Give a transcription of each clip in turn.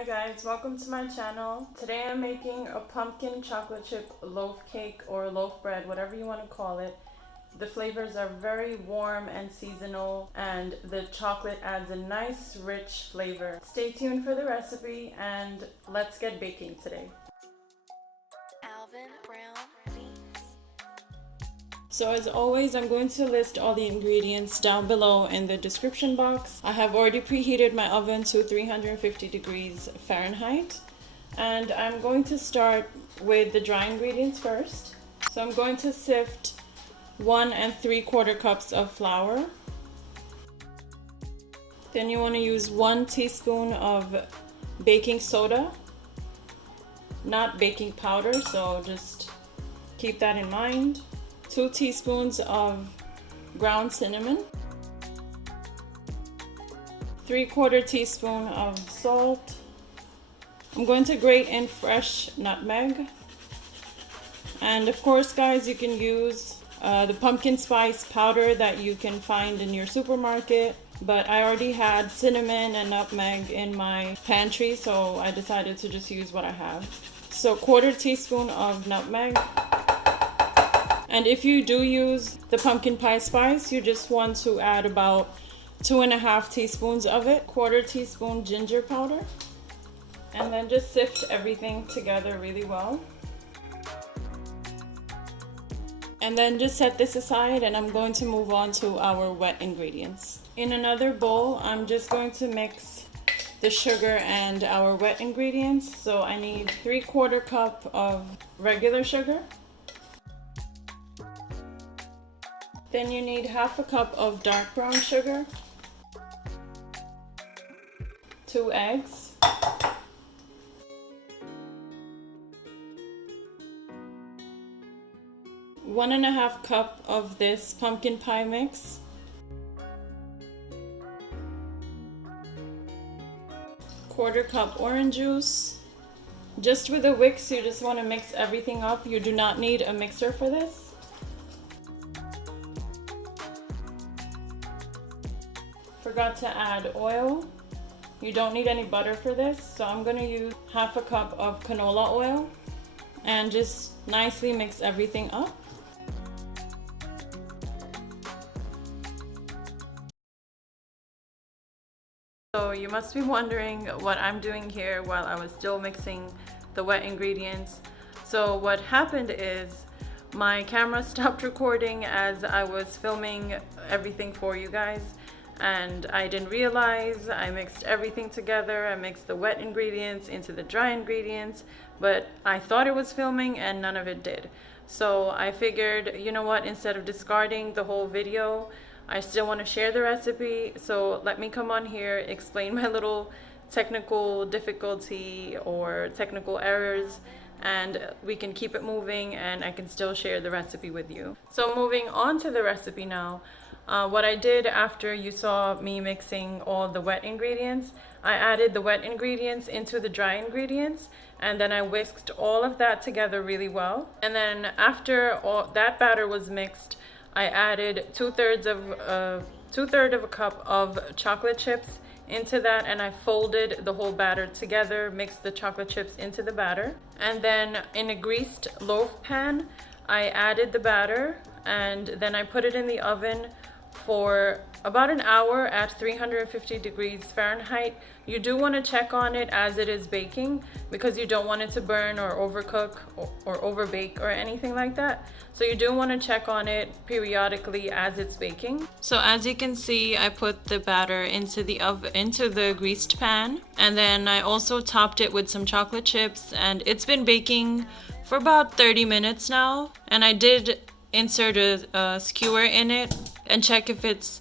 Hi guys, welcome to my channel. Today I'm making a pumpkin chocolate chip loaf cake or loaf bread, whatever you want to call it. The flavors are very warm and seasonal, and the chocolate adds a nice rich flavor. Stay tuned for the recipe and let's get baking today. So as always, I'm going to list all the ingredients down below in the description box. I have already preheated my oven to 350 degrees Fahrenheit. And I'm going to start with the dry ingredients first. So I'm going to sift 1 3/4 cups of flour. Then you want to use 1 teaspoon of baking soda, not baking powder, so just keep that in mind. 2 teaspoons of ground cinnamon, 3/4 teaspoon of salt. I'm going to grate in fresh nutmeg. And of course, guys, you can use the pumpkin spice powder that you can find in your supermarket. But I already had cinnamon and nutmeg in my pantry, so I decided to just use what I have. So 1/4 teaspoon of nutmeg. And if you do use the pumpkin pie spice, you just want to add about 2.5 teaspoons of it. 1/4 teaspoon ginger powder. And then just sift everything together really well. And then just set this aside, and I'm going to move on to our wet ingredients. In another bowl, I'm just going to mix the sugar and our wet ingredients. So I need 3/4 cup of regular sugar. Then you need 1/2 cup of dark brown sugar, 2 eggs, 1.5 cup of this pumpkin pie mix, 1/4 cup orange juice. Just with a whisk, you just want to mix everything up. You do not need a mixer for this. Forgot to add oil. You don't need any butter for this, so I'm going to use 1/2 cup of canola oil and just nicely mix everything up. So you must be wondering what I'm doing here while I was still mixing the wet ingredients. So what happened is my camera stopped recording as I was filming everything for you guys. And I didn't realize I mixed everything together. I mixed the wet ingredients into the dry ingredients, but I thought it was filming and none of it did. So I figured, you know what, instead of discarding the whole video, I still want to share the recipe. So let me come on here, explain my little technical difficulty or technical errors, and we can keep it moving and I can still share the recipe with you. So moving on to the recipe now. What I did after you saw me mixing all the wet ingredients, I added the wet ingredients into the dry ingredients, and then I whisked all of that together really well. And then after all that batter was mixed, I added 2/3 of a cup of chocolate chips into that, and I folded the whole batter together, mixed the chocolate chips into the batter. And then in a greased loaf pan, I added the batter, and then I put it in the oven for about an hour at 350 degrees Fahrenheit. You do want to check on it as it is baking because you don't want it to burn or overcook or overbake or anything like that. So you do want to check on it periodically as it's baking. So as you can see, I put the batter into the greased pan, and then I also topped it with some chocolate chips, and it's been baking for about 30 minutes now. And I did insert a skewer in it and check if it's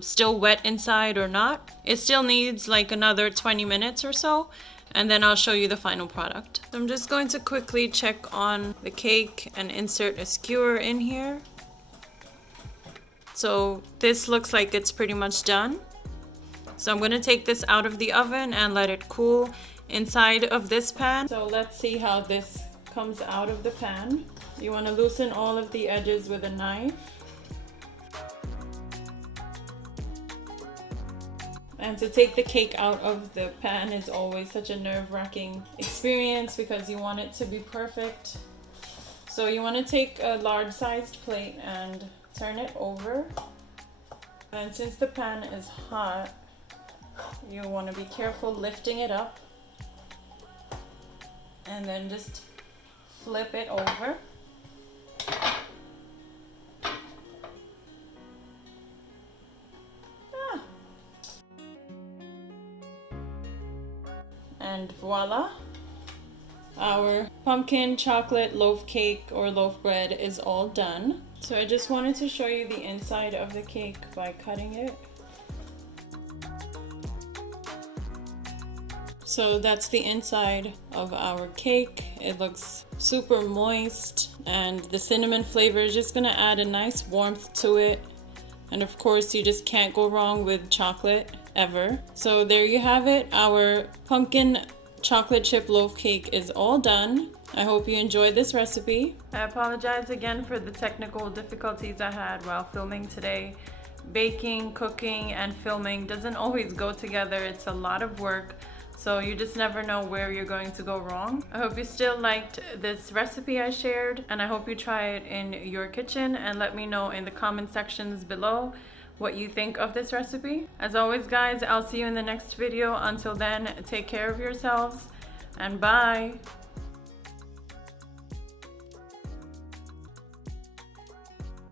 still wet inside or not. It still needs like another 20 minutes or so, and then I'll show you the final product. So I'm just going to quickly check on the cake and insert a skewer in here. So this looks like it's pretty much done. So I'm going to take this out of the oven and let it cool inside of this pan. So let's see how this comes out of the pan. You want to loosen all of the edges with a knife. And to take the cake out of the pan is always such a nerve-wracking experience because you want it to be perfect. So you want to take a large-sized plate and turn it over. And since the pan is hot, you want to be careful lifting it up. And then just flip it over. And voila, our pumpkin chocolate loaf cake or loaf bread is all done. So I just wanted to show you the inside of the cake by cutting it. So that's the inside of our cake. It looks super moist, and the cinnamon flavor is just gonna add a nice warmth to it. And of course, you just can't go wrong with chocolate ever. So there you have it. Our pumpkin chocolate chip loaf cake is all done. I hope you enjoyed this recipe. I apologize again for the technical difficulties I had while filming today. Baking, cooking, and filming doesn't always go together. It's a lot of work. So you just never know where you're going to go wrong. I hope you still liked this recipe I shared, and I hope you try it in your kitchen and let me know in the comment sections below what you think of this recipe. As always, guys, I'll see you in the next video. Until then, take care of yourselves and bye.